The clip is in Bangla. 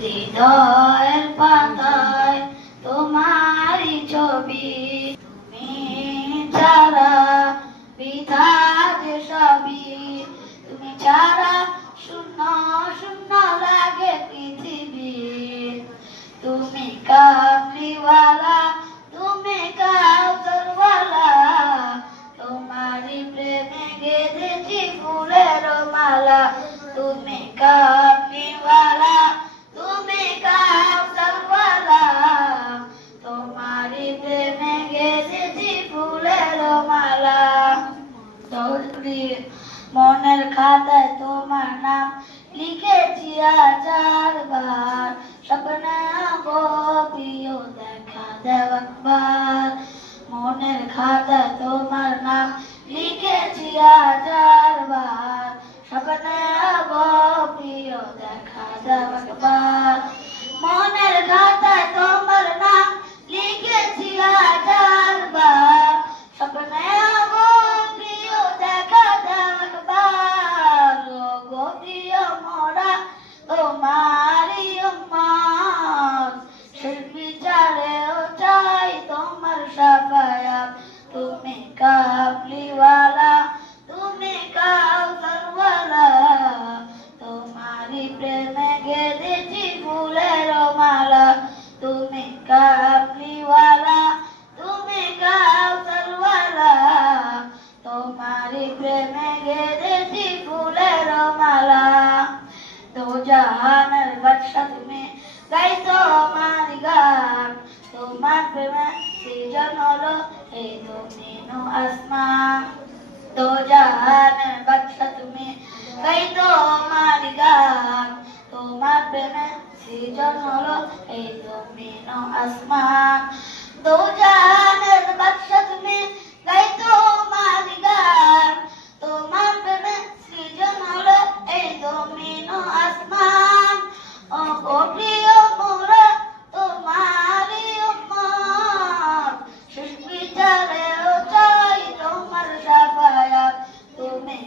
হৃদয়ের পাতায় তোমারই ছবি, তুমি ছাড়া বিধাত সবই, তুমি ছাড়া শূন্য শূন্য লাগে পৃথিবী। তুমি কামলিওয়ালা, তুমি কাউসারওয়ালা, তোমারই প্রেমে গেঁথেছি ফুলের মালা। তুমি কামলিওয়ালা, তুমি কাউসারওয়ালা, তোমারই প্রেমে গেঁথেছি ফুলের মালা। মনের খাতায় তোমার নাম লিখেছি 1000 বার, স্বপ্নে গো প্রিয় দেখা দাও একবার। মনের খাতায় তোমার নাম লিখেছি 1000 বার, স্বপ্নে গো প্রিয় দেখা দাও একবার। মনের খাতায় তোমার নাম লিখেছি 1000 বার, স্বপ্নে গো প্রিয় দেখা দাও একবার। গো প্রিয় মোরা তোমারই উম্মত, শেষ বিচারেও চাই তোমার শাফায়াত। তুমি কামলিওয়ালা, তুমি কাউসারওয়ালা, তোমারই প্রেমে গেঁথেছি ফুলের মালা। তুমি কামলিওয়ালা, তুমি কাউসারওয়ালা, তোমারই প্রেমে গেঁথেছি ফুলের মালা। দো জাহানের বাদশা তুমি, গাই তোমার গান, তোমার প্রেমে সৃজন হলো এই জমিন ও আসমান। দো জাহানের বাদশা তুমি, গাই তোমার গান, তোমার প্রেমে সৃজন হলো এই জমিন ও আসমান। দো জাহানের বাদশা তুমি, গাই তোমার গান, তোমার প্রেমে সৃজন হলো এই জমিন ও আসমান। ও গো প্রিয় মোরা তোমারই উম্মত, শেষ বিচারেও চাই তোমার শাফায়াত। তুমি